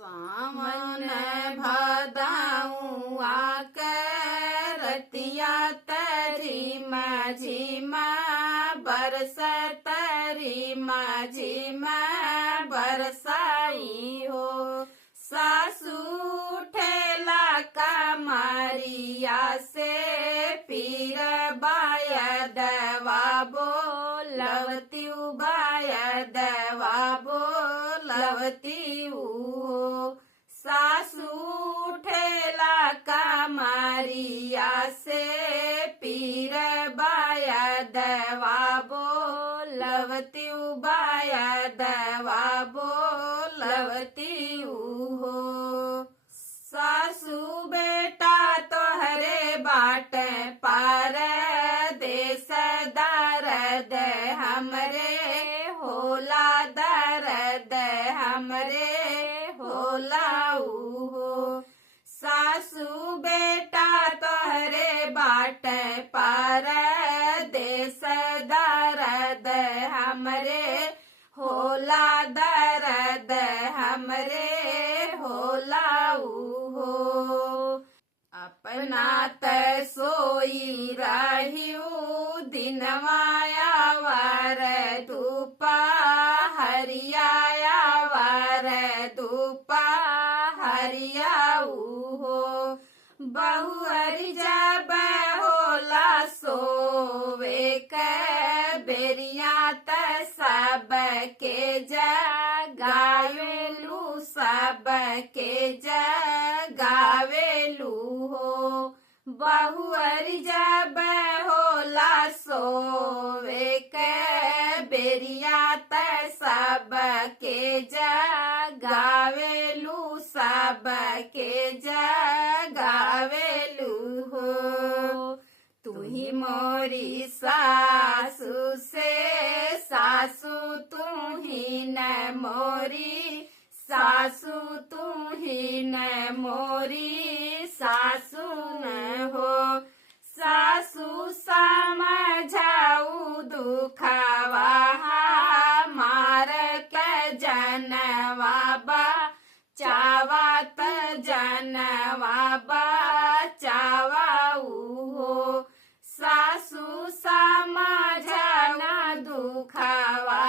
सावन भदाऊँ आकर रतिया तरी माझीमा बरसतरी माझीमा बरसाई हो। सासू ठेला कमरिया से पीर बाया दवा बोलवती बाया दवा बोलवती हो। सासू ठेला कमरिया से पीर बाया दवा बोलवती बाया दवा बोलवती हो। सासू बेटा तोहरे बाट पार देश दर्द हमरे होला दर्द हमरे होला हो। सासू बेटा तोहरे बाट पार देश दर्द हमरे होला दर्द हमरे होला हो। अपना त सोई रहियो दिनवाया वार धूपा हरियाया वार धूपा हरियाऊ हो। बहुअरी जब होला सोवे के बेरिया त सब के जगावेलू सब के जगावेलू हो। बहुअरी जब होला सोवे के बेरिया त सब के जगावेलू सब के जगावेलू हो। तू ही मोरी सासू से सासू तू ही न मोरी सासू तू ही न मोरी सासू न हो। सासू समझाऊ दुखवा मार के जनवा चावत जनवा चावाऊ हो। सासू समझना दुखवा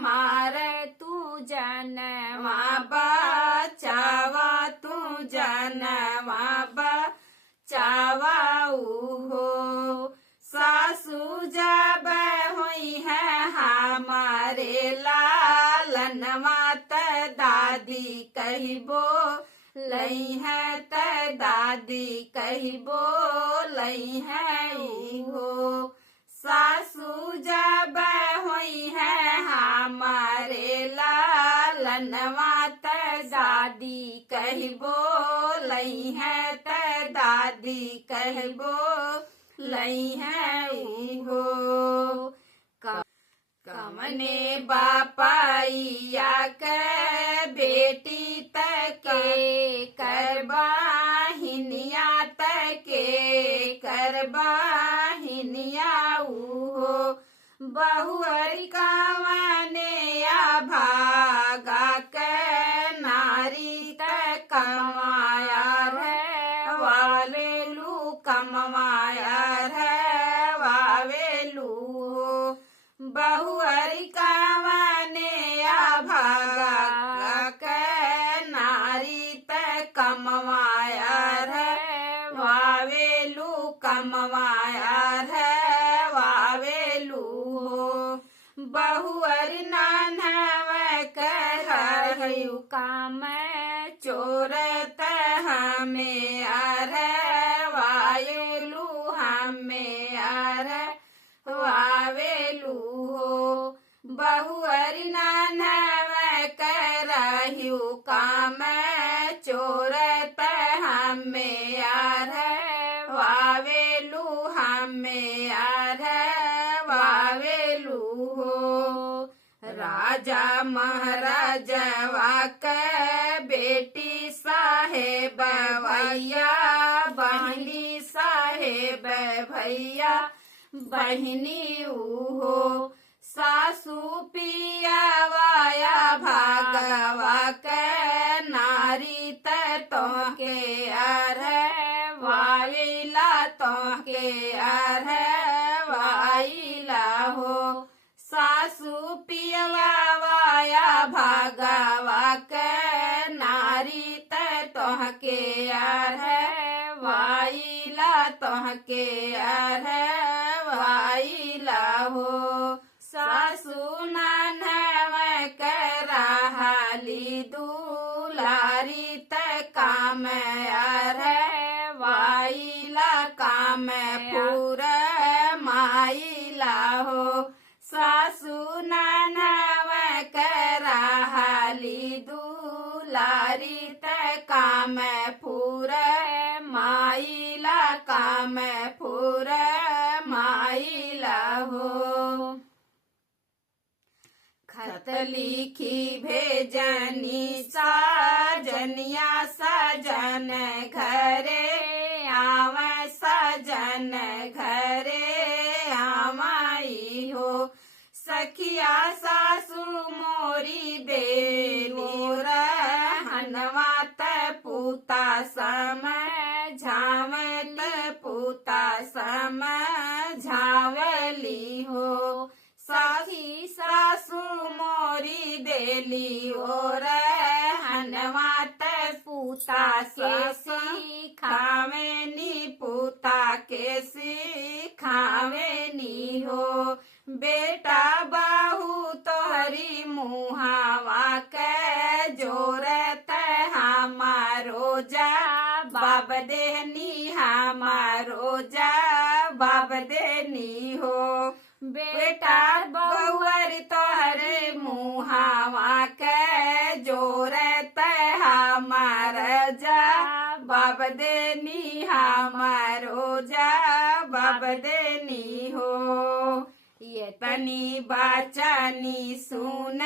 मार तू जनवा चावा तू जनवा चावाऊ हो। सासू जब हुई है हमारे लालनवा त दादी कहिबो लई है त दादी कहिबो लई है हो। सासू जब हुई है हमारे लालनवा त दादी कहिबो लई है त दादी कहिबो लई है हो। कमने बापाइया के बेटी तके करबाहिनिया तके करबाहिनिया हो। बहुअरी कावने भागा के नारी तक कमाया रे वालेलू कमाया रे वावेलू हो। बहुअरी कावने भागा के नारी त कमवाया रे वावेलू कमवाया रे वावेलू हो। बहुअरी नानव कहु काम चोरत हमें अरे वायलू हमें अरे वावेलू हो। बहुअरी नानव करहु काम चोरत हमें अरे वावेलू हमें अरे वावेलू हो। राजा महाराजवा के बेटी साहेब भैया बहनी साहेब भैया बहनी हो। सासू पिया वाया भागवा के नारी तोहके अरहवाइला तोहके अरहवाइला हो सासू पियवा वाया भागवा के नारी तोहके अरहवाइला तोहके अरहवाइला हो सासू ननव करहाली दुलारी काम अरहवाइला काम पूरा माइला हो सासू ननव करहाली दुलारी काम पूरा माइला काम पूरा माइला हो खत लिखी भेजनी साजनिया सजन घरे आव सजन घरे आवाई हो सखिया सासू मोरी देली रहनवात पूता समझावत पूता समझावली हो सखी सासू मोरी देली और हनवात पूता के सिखावेनी पूता के सिखावेनी हो बेटा बाहू तोहरी मुहावा के जोरत हमारो जा बाब देनी हमारो जा बाब देनी हो बेटा बहुअर तोहरे मुहावा के जोरत हमार जा बाब देनी हमारो जा बाब देनी हो ये तनी बाचनी सुन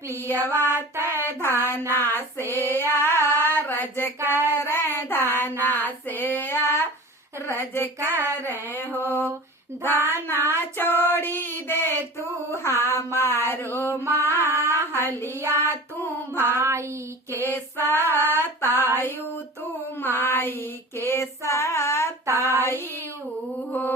पियवात धाना से रज कर धाना से रज कर हो धाना छोड़ी दे तू हमारो माहलिया तू भाई के सतायु तू माई के सतायु हो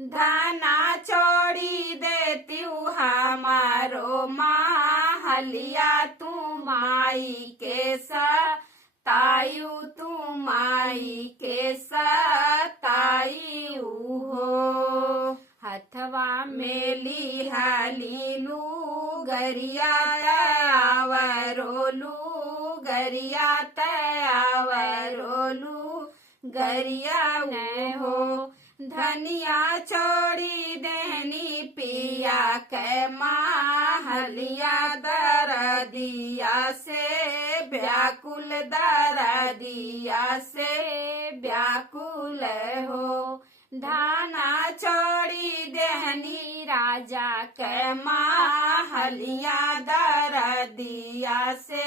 धाना छोड़ी देती हमारो माहलिया तू माई के सतायु तू माई के सतायु हो हथवा मेली हालीलू गरिया आवरोलू गरिया आवरोलू गरिया न हो धनिया छोड़ी देनी पिया के माहलिया दरदिया से व्याकुल दरदिया से व्याकुल हो धाना छोड़ी देहनी राजा के माहलिया दरदिया से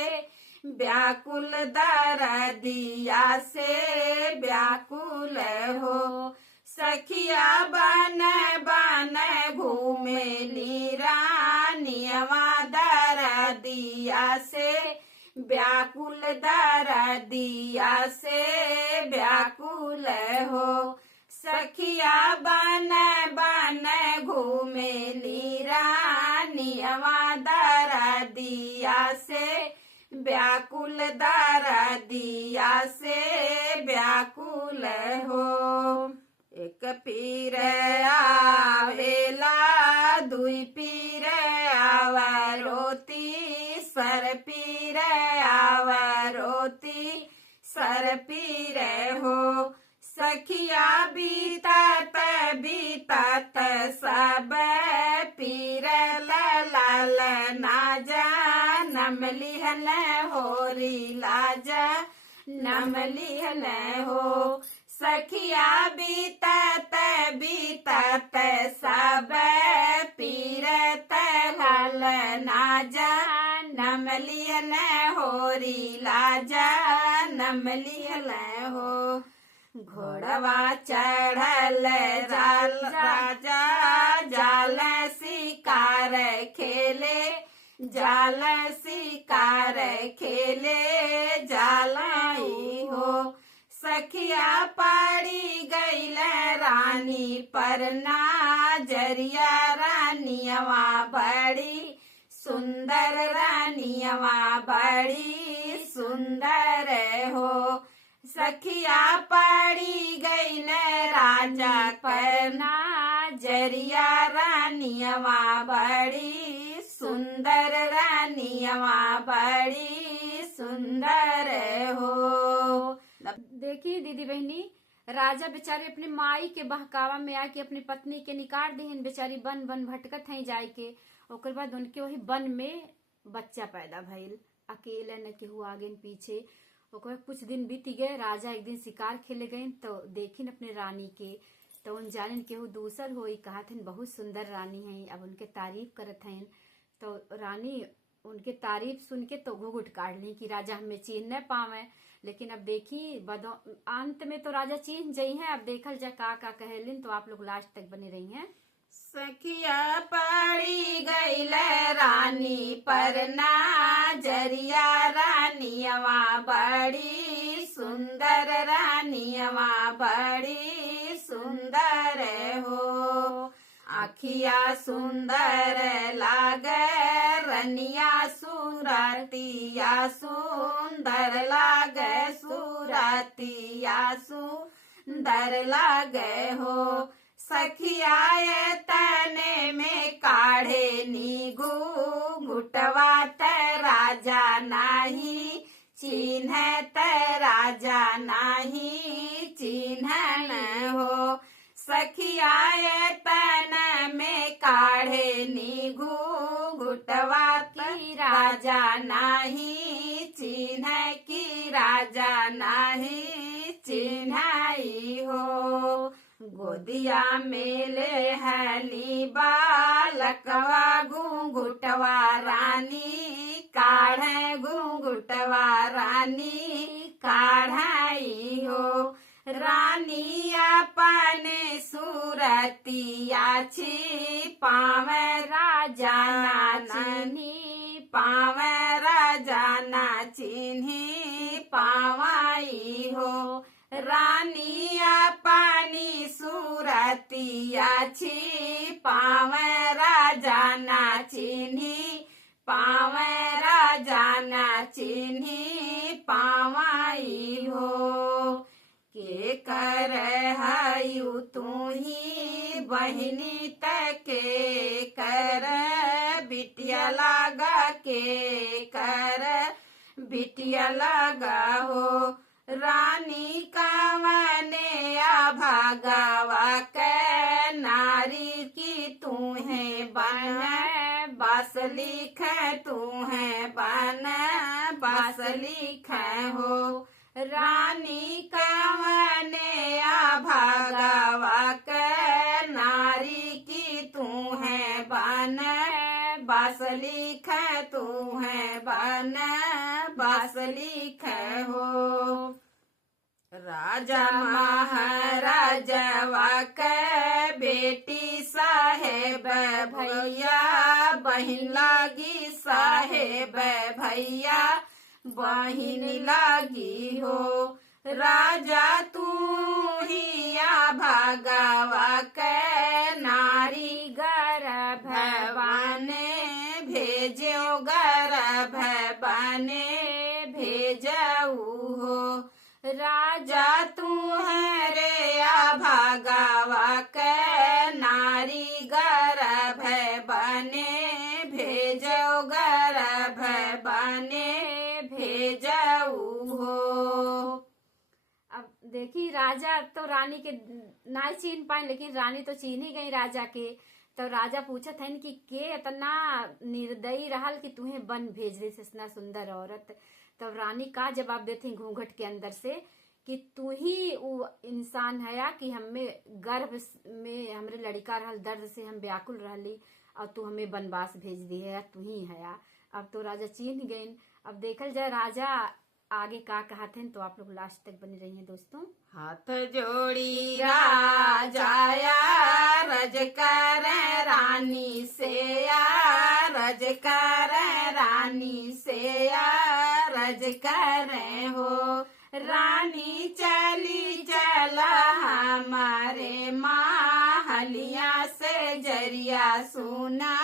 व्याकुल दरदिया से व्याकुल हो सखिया बन बन घूमेली रानियवा दरदिया से व्याकुल दरदिया से व्याकुल हो सखिया बन बन घूमेली रानियवा दरदिया से व्याकुल दरदिया से व्याकुल हो एक पीर आवेला दुई पीर आवरोती सर पीर आवरोती सर पीर हो सखिया बीतात बीतात सब पीर लाल ना जानम लिहल होरी लाजा नम लिहल हो सखिया बीतात बीतात सब पीरत लाल ना जानम लिहल होरी लाजा नम लिहल हो घोड़वा चढ़ल जाल राजा जाल शिकार खेले जाल शिकार खेले जालाई हो। सखिया पड़ी गईल रानी पर नजरिया, रानियवा बड़ी सुंदर, रानियवा बड़ी सुंदर हो। सखिया पड़ी गईल राजा पर नजरिया, रानियवा बड़ी सुंदर, रानियवा बड़ी सुंदर हो। देखिए दीदी बहनी, राजा बेचारे अपने माई के बहकावा में आके अपनी पत्नी के निकाल दिहन। बेचारी बन बन भटकत है जाए के। ओकर बाद उनके वही वन में बच्चा पैदा भइल, अकेले न केहू आगे न पीछे। ओकर कुछ दिन बीत गए। राजा एक दिन शिकार खेले गए तो देखिन अपने रानी के, तो उन जानिन केहू दूसर होई, कहत हन बहुत सुंदर रानी है। अब उनके तारीफ करत हन तो रानी उनके तारीफ सुन के तो घूंघट काट ली कि राजा हमें चीन न पावे। लेकिन अब देखी अंत में तो राजा चीन जई है। अब देखल जा का कहलिन, तो आप लोग लास्ट तक बने रही हैं। सखिया पड़ी गईल रानी पर नजरिया, रानियवा बड़ी सुंदर, रानियवा बड़ी सुंदर हो। आखिया सुंदर लागे रनिया, सूरतिया सुंदर लागे, सूरतिया सुंदर लागे हो। सखिया तने में काढ़े नीगू घुटवा, त राजा नाही चिन्ह, त राजा नाही चिन्हन हो। सखिया तन में काढ़े नीगू घुटवा, की राजा नाही चिन्ह, की राजा नाही चिन्हाई हो। गोदिया मेले हली बालकवा, घूंघुटवा रानी काढ़े, घूंघुटवा रानी काढ़ाई हो। रानी अपने सूरतिया छिपावे, राजा ना चिन्ही पावे, राजा ना चिन्ही पावाई हो। रानी अपनी सूरतिया छिपावे, राजा ना चिन्ही पावे, राजा ना चिन्ही पावाई हो। के कर हयु तू ही बहिनी, तके कर बिटिया लागा, के कर बिटिया लागा हो। रानी कवने भागवा के नारी की तू है बन बस लिख, तू है बन बस लिख हो। रानी कवने भागवा के नारी की तू है बन बस लिख, तू है बन बस लिख हो। राजा महाराजवा के बेटी साहेब भैया, बहिन लागी साहेब भैया, बहिन लागी हो। राजा तू ही भागवा के नारी, गर्भवाने भेजो, गर्भवाने भेजऊ हो। राजा तू है रे भागवा के नारी, गर्भवाने भेजो, गर्भवाने भेजऊ हो। अब देखी राजा तो रानी के ना चीन पाए, लेकिन रानी तो चीन ही गई राजा के। तो राजा पूछत है कि के इतना निर्दयी रहल कि तुम्हें बन भेज दी इतना सुंदर औरत। तो रानी का जवाब देती घूंघट के अंदर से कि तू ही वो इंसान है कि हमें गर्भ में हमरे लड़का रहल, दर्द से हम व्याकुल रहली और तू हमें वनवास भेज दी है, तू ही है। अब तो राजा चीन गए। अब देखल जाए राजा आगे का कहते हैं, तो आप लोग लास्ट तक बने रहिए दोस्तों। हाथ जोड़ी राजाया रज कर रानी से रज कर रानी से रज कर हो। रानी चली चला हमारे महलिया से जरिया सुना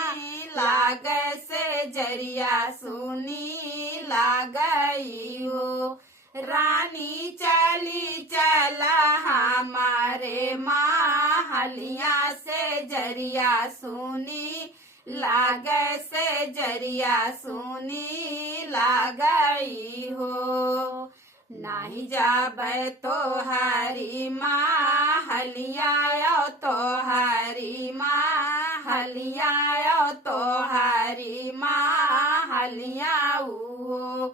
लाग से जरिया सुनी लागई हो। रानी चली चला हमारे महलिया से जरिया सुनी लाग से जरिया सुनी लागई हो। नाही जाबे तो हरी महलिया तो हरी महलिया तो हरी महलिया हो।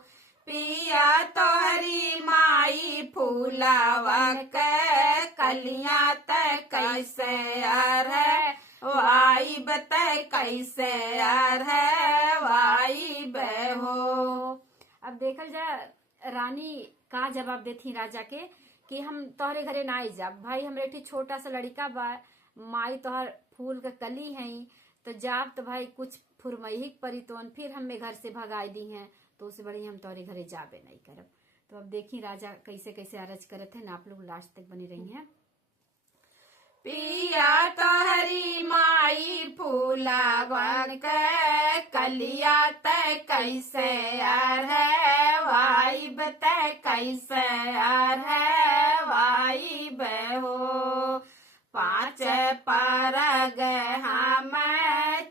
पिया तोहरी माई फूलावा के कलिया त कैसे यार है वाई बत कैसे यार है वाई बहो। अब देखल जा रानी का जवाब देती राजा के कि हम तोहरे घरे ना आई जाब भाई, हमरे एक छोटा सा लड़का बा, माई तोहर फूल के कली है, तो जाब तो भाई कुछ फुरमही परी तो फिर हमें घर से भगाई दी हैं, तो उससे बड़ी हम तोहरे घरे जाबे नहीं करब। तो अब देखी राजा कैसे कैसे अरज करत है ना, आप लोग लास्ट तक बनी रही हैं। पिया तोहरी माई फूलावन के कलिया त कैसे यार है वाई बत कैसे यार है वाई बहो। पाँच परग हम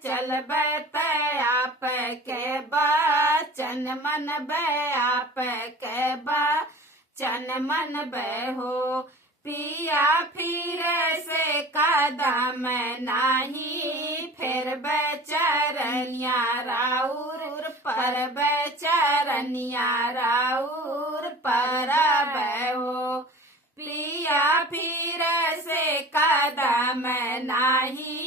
चलबे त आप के बचन मन बे आप के बचन मन बहो। पिया फिर से कदम नाही फिर बेचरनिया राउर पर बेचरनिया राउर पर बहो। पिया फिर से कदम नाही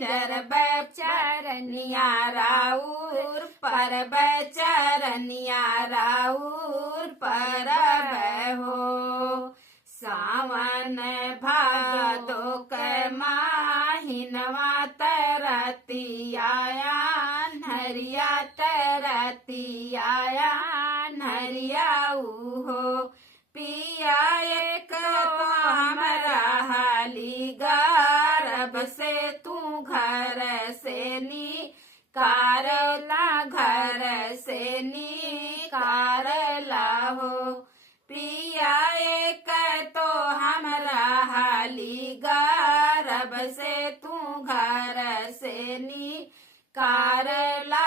डर बेचरनिया राउर पर बेचरनिया राउर पर बहो। सावन भादो के माहिनवा तरतिया नरिया तरतिया नरिया हो। पिया एक तो हमरा हाली गर्भ से तू घर से निकारला घर से निकारला हो। पिया एक तो हमरा हाली गर्भ से तू घर से निकारला